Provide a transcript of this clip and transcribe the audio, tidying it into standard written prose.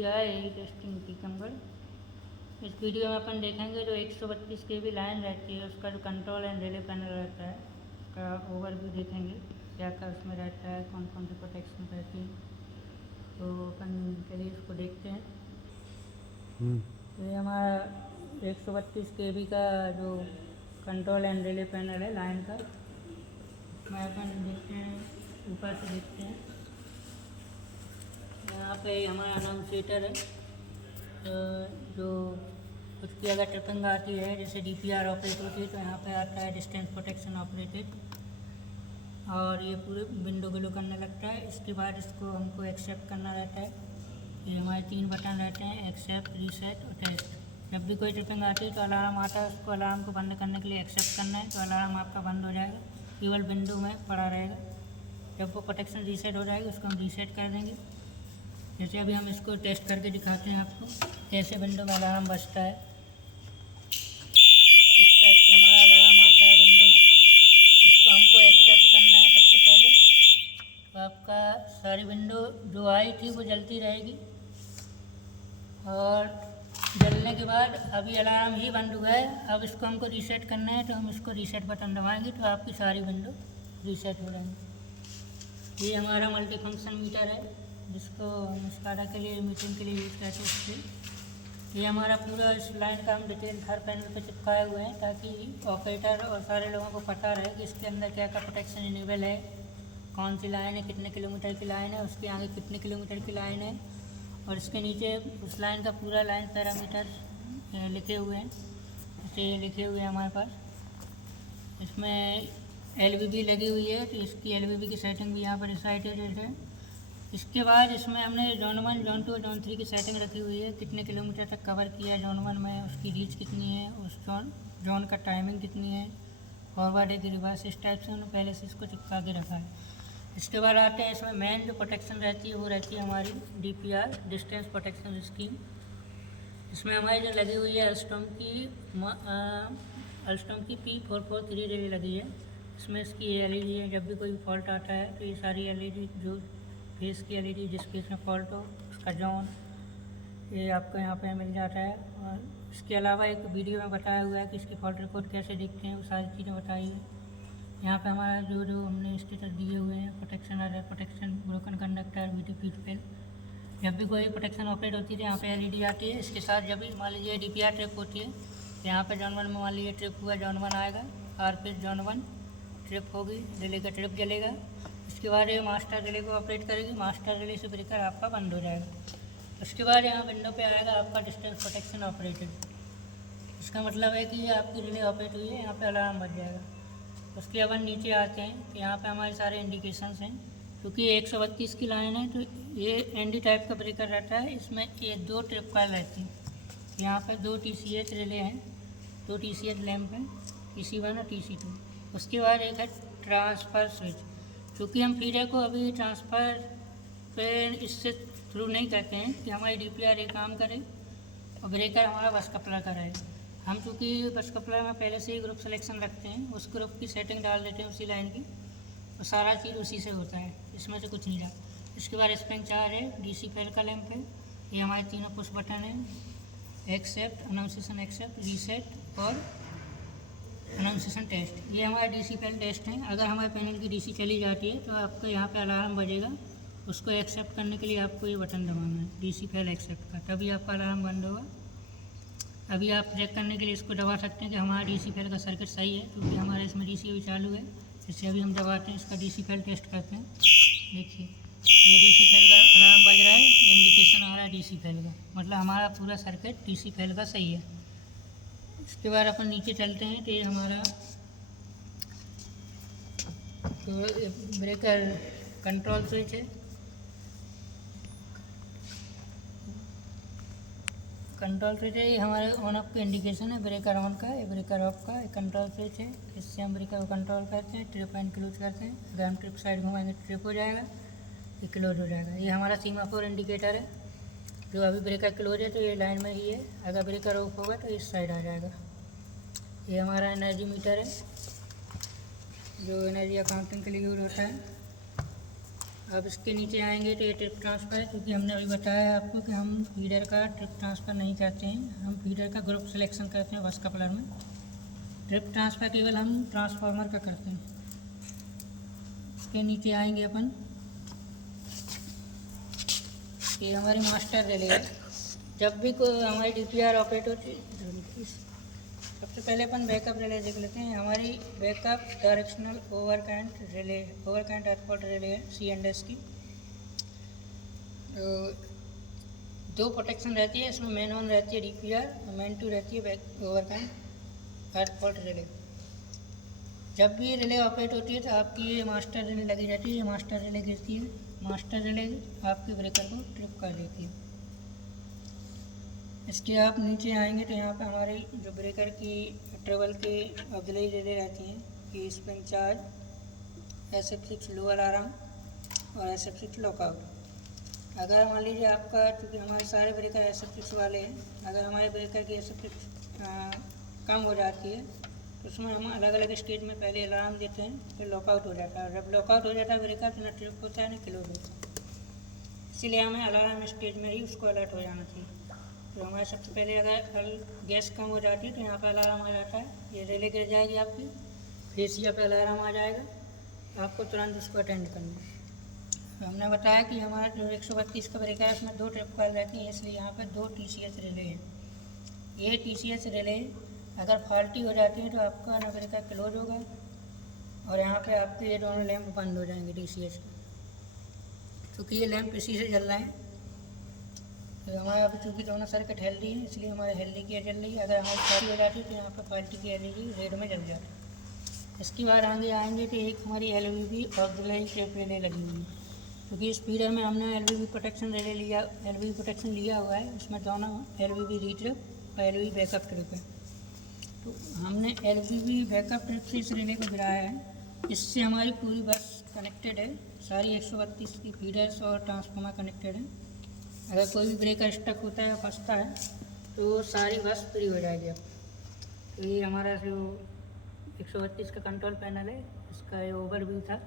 किया है यही टेस्टिंग टीकमगढ़। इस वीडियो में अपन देखेंगे जो 132 kV लाइन रहती है उसका जो कंट्रोल एंड रिले पैनल रहता है उसका ओवरव्यू देखेंगे, क्या क्या उसमें रहता है, कौन कौन सी प्रोटेक्शन रहती है। तो अपन चलिए इसको देखते हैं। ये हमारा 132 kV का जो कंट्रोल एंड रिले पैनल है लाइन का, इसमें अपन देखते हैं, ऊपर से देखते हैं। यहाँ पे हमारा अनाउंसिएटर है, तो जो उसकी अगर ट्रिपिंग आती है जैसे DPR ऑपरेट होती है तो यहाँ पे आता है डिस्टेंस प्रोटेक्शन ऑपरेटेड, और ये पूरे विंडो ग्लो करने लगता है। इसके बाद इसको हमको एक्सेप्ट करना रहता है। ये हमारे 3 बटन रहते हैं, एक्सेप्ट, रीसेट और टेस्ट। जब भी कोई ट्रिपिंग आती है तो अलार्म आता है, उसको अलार्म को बंद करने के लिए एक्सेप्ट करना है, तो अलार्म आपका बंद हो जाएगा, केवल विंडो में पड़ा रहेगा। जब वो प्रोटेक्शन रीसेट हो जाएगी उसको हम रीसेट कर देंगे। जैसे अभी हम इसको टेस्ट करके दिखाते हैं आपको कैसे विंडो में अलार्म बजता है। इस टाइप से हमारा अलार्म आता है विंडो में, उसको हमको एक्सेप्ट करना है सबसे पहले। तो आपका सारी विंडो जो आई थी वो जलती रहेगी, और जलने के बाद अभी अलार्म ही बंद हुआ है। अब इसको हमको रीसेट करना है, तो हम इसको रीसेट बटन दबाएंगे तो आपकी सारी विंडो रीसेट हो जाएंगी। ये हमारा मल्टी फंक्शन मीटर है जिसको हम स्काडा के लिए मीटिंग के लिए यूज़ करते हैं। ये हमारा पूरा इस लाइन का हम डिटेल हर पैनल पे चिपकाए हुए हैं ताकि ऑपरेटर और सारे लोगों को पता रहे कि इसके अंदर क्या क्या प्रोटेक्शन इनेबल है, कौन सी लाइन है, कितने किलोमीटर की लाइन है, उसके आगे कितने किलोमीटर की लाइन है, और इसके नीचे उस लाइन का पूरा लाइन पैरामीटर लिखे हुए हैं। जैसे लिखे हुए हैं हमारे पास। इसमें LVB लगी हुई है तो इसकी LVB की सेटिंग भी यहाँ पर डिसाइडेड है। इसके बाद इसमें हमने जोन 1, जोन 2, जोन 3 की सेटिंग रखी हुई है, कितने किलोमीटर तक कवर किया है जोन 1 में, उसकी रीच कितनी है, उस जोन का टाइमिंग कितनी है, फॉरवर्ड है कि रिवर्स, इस टाइप से हमने पहले से इसको चिपका के रखा है। इसके बाद आते हैं इसमें मेन जो प्रोटेक्शन रहती है वो रहती है हमारी DPR, डिस्टेंस प्रोटेक्शन स्कीम। इसमें हमारी जो लगी हुई है अल्स्टॉम की P443 रिले लगी है। इसमें इसकी LED है, जब भी कोई फॉल्ट आता है तो ये सारी LED जो फेस की LED जिस फेस में फॉल्ट हो उसका जोन ये आपको यहाँ पे मिल जाता है। और इसके अलावा एक वीडियो में बताया हुआ है कि इसकी फॉल्ट रिपोर्ट कैसे देखते हैं, वो सारी चीज़ें बताई है। यहाँ पे हमारा जो हमने स्टेटस दिए हुए हैं, protection, broken conductor, BT feed fail. जब भी कोई प्रोटेक्शन ऑपरेट होती है यहाँ पे LED आती है। इसके साथ जब भी मान लीजिए DPR ट्रिप होती है तो यहाँ पे जोन 1 में मान लीजिए ट्रिप हुआ, जोन 1 आएगा, फिर जोन 1 ट्रिप होगी, रिले का ट्रिप जलेगा। इसके बाद ये मास्टर रिले को ऑपरेट करेगी, मास्टर रिले से ब्रेकर आपका बंद हो जाएगा। उसके बाद यहाँ विंडो पे आएगा आपका डिस्टेंस प्रोटेक्शन ऑपरेटेड। इसका मतलब है कि ये आपकी रिले ऑपरेट हुई है, यहाँ पे अलार्म बज जाएगा। उसके बाद नीचे आते हैं तो यहाँ पे हमारे सारे इंडिकेशंस हैं। क्योंकि 132 की लाइन है तो ये ND टाइप का ब्रेकर रहता है। इसमें ये 2 ट्रिप कॉइल रहती है। यहाँ पे 2 TCH रिले हैं, 2 TCH लैम्प हैं, TC1 और TC2। उसके बाद एक है ट्रांसफ़र स्विच। क्योंकि हम फीडर को अभी ट्रांसफ़र पे इससे थ्रू नहीं करते हैं कि हमारी DPR ये काम करे और ब्रेकर हमारा बस कपलर का रहे। हम चूँकि बस कपलर में पहले से ही ग्रुप सिलेक्शन रखते हैं, उस ग्रुप की सेटिंग डाल देते हैं उसी लाइन की, तो सारा चीज़ उसी से होता है, इसमें से कुछ नहीं रहा। इसके बाद स्प्रिंग 4 है, DC फेल का लैंप है। ये हमारे 3 पुश बटन हैं, एक्सेप्ट, अनाउंसिएशन एक्सेप्ट, रीसेट और अनाउंसिएशन टेस्ट। ये हमारा DC फेल टेस्ट है। अगर हमारे पैनल की DC चली जाती है तो आपको यहाँ पे अलार्म बजेगा, उसको एक्सेप्ट करने के लिए आपको ये बटन दबाना है, DC फेल एक्सेप्ट का, तभी आपका अलार्म बंद होगा। अभी आप चेक करने के लिए इसको दबा सकते हैं कि हमारा DC फेल का सर्किट सही है, क्योंकि हमारे इसमें DC भी चालू है। इससे अभी हम दबाते हैं, इसका DC फेल टेस्ट करते हैं। देखिए ये DC फेल का अलार्म बज रहा है, इंडिकेशन आ रहा है DC फेल का, मतलब हमारा पूरा सर्किट DC फेल का सही है। इसके बाद अपन नीचे चलते हैं तो ये हमारा तो ब्रेकर कंट्रोल स्विच है। कंट्रोल स्विच है, ये हमारे ऑन ऑफ का इंडिकेशन है, ब्रेकर ऑन का, ये ब्रेकर ऑफ का। ये कंट्रोल स्विच है, इससे हम ब्रेकर को कंट्रोल करते हैं, ट्रिप एंड क्लोज करते हैं। अगर हम ट्रिप साइड घुमाएंगे तो ट्रिप हो जाएगा, ये क्लोज हो जाएगा। ये हमारा सीमाफोर इंडिकेटर है, जो अभी ब्रेकर क्लोज है तो ये लाइन में ही है, अगर ब्रेकर ऑफ होगा तो इस साइड आ जाएगा। ये हमारा एनर्जी मीटर है, जो एनर्जी अकाउंटिंग के लिए यूज होता है। अब इसके नीचे आएंगे तो ये ट्रिप ट्रांसफ़र है, क्योंकि हमने अभी बताया आपको कि हम फीडर का ट्रिप ट्रांसफ़र नहीं करते हैं, हम फीडर का ग्रुप सिलेक्शन करते हैं बस कपलर में। ट्रिप ट्रांसफ़र केवल हम ट्रांसफार्मर का करते हैं। इसके नीचे आएंगे अपन, ये हमारी मास्टर रिले है। जब भी कोई हमारी DPR ऑपरेट होती है, सबसे पहले अपन बैकअप रिले देख लेते हैं। हमारी backup directional overcurrent relay, overcurrent earth fault relay है C&S की। तो 2 प्रोटेक्शन रहती है इसमें, मेन 1 रहती है DPR और मेन 2 रहती है बैक ओवरकैंट एयरपोर्ट रिले। जब भी रिले ऑपरेट होती है तो आपकी ये मास्टर रिले लगी रहती है, ये मास्टर रिले गिरती है, मास्टर रिले आपके ब्रेकर को ट्रिप कर देती है। इसके आप नीचे आएंगे तो यहाँ पे हमारी जो ब्रेकर की ट्रेवल की ऑक्सिलरी रिले रहती हैं, कि स्प्रिंग चार्ज, SF6 लो अलार्म और SF6 लॉकआउट। अगर मान लीजिए आपका, क्योंकि हमारे सारे ब्रेकर SF6 वाले हैं, अगर हमारे ब्रेकर की SF6 कम हो जाती है तो उसमें हम अलग अलग स्टेज में पहले अलार्म देते हैं, फिर लॉकआउट हो जाता है। जब लॉकआउट हो जाता है ब्रेकर तो ना ट्रिप होता है ना क्लोज होता है, इसीलिए हमें अलार्म स्टेज में ही उसको अलर्ट हो जाना चाहिए। तो हमारे सबसे पहले अगर गैस कम हो जाती है तो यहाँ पर अलार्म आ जाता है, ये रिले गिर जाएगी आपकी, फेसिया पे अलार्म आ जाएगा, आपको तुरंत उसको अटेंड करना है। तो हमने बताया कि हमारा जो 132 का ब्रेकर है उसमें 2 ट्रिप कॉइल रहती हैं, इसलिए यहाँ पर 2 TCS रिले हैं। ये TCS रिले अगर फॉल्टी हो जाती है तो आपका ना ब्रेकर क्लोज होगा और यहाँ पे आपके ये दोनों लैंप बंद हो जाएंगे TCS के, क्योंकि ये लैंप इसी से जल रहे हैं। तो हमारे अभी चूँकि दोनों सर्किट हेल्दी है, इसलिए हमारे हेल्दी की जल रही है। अगर हमारी फॉल्टी हो जाती है तो यहाँ पर फॉल्टी की LED रेड में जल जाती है। इसके बाद आगे आएंगे तो एक हमारी LVB ऑक्सिलरी ट्रिप रिले लगी हुई है, क्योंकि स्पीडर में हमने LVB प्रोटेक्शन रिले लिया, LVB प्रोटेक्शन लिया हुआ है, उसमें दोनों LVB रीट्रिप और LVB बैकअप ट्रिप है। तो हमने LVB बैकअप ट्रिप से इस रिले को गिराया है, इससे हमारी पूरी बस कनेक्टेड है, सारी 132 की फीडर्स और ट्रांसफार्मर कनेक्टेड है। अगर कोई भी ब्रेकर स्टक होता है या फंसता है तो सारी बस फ्री हो जाएगी अब। तो ये हमारा जो 132 का कंट्रोल पैनल है, इसका ये ओवरव्यू था।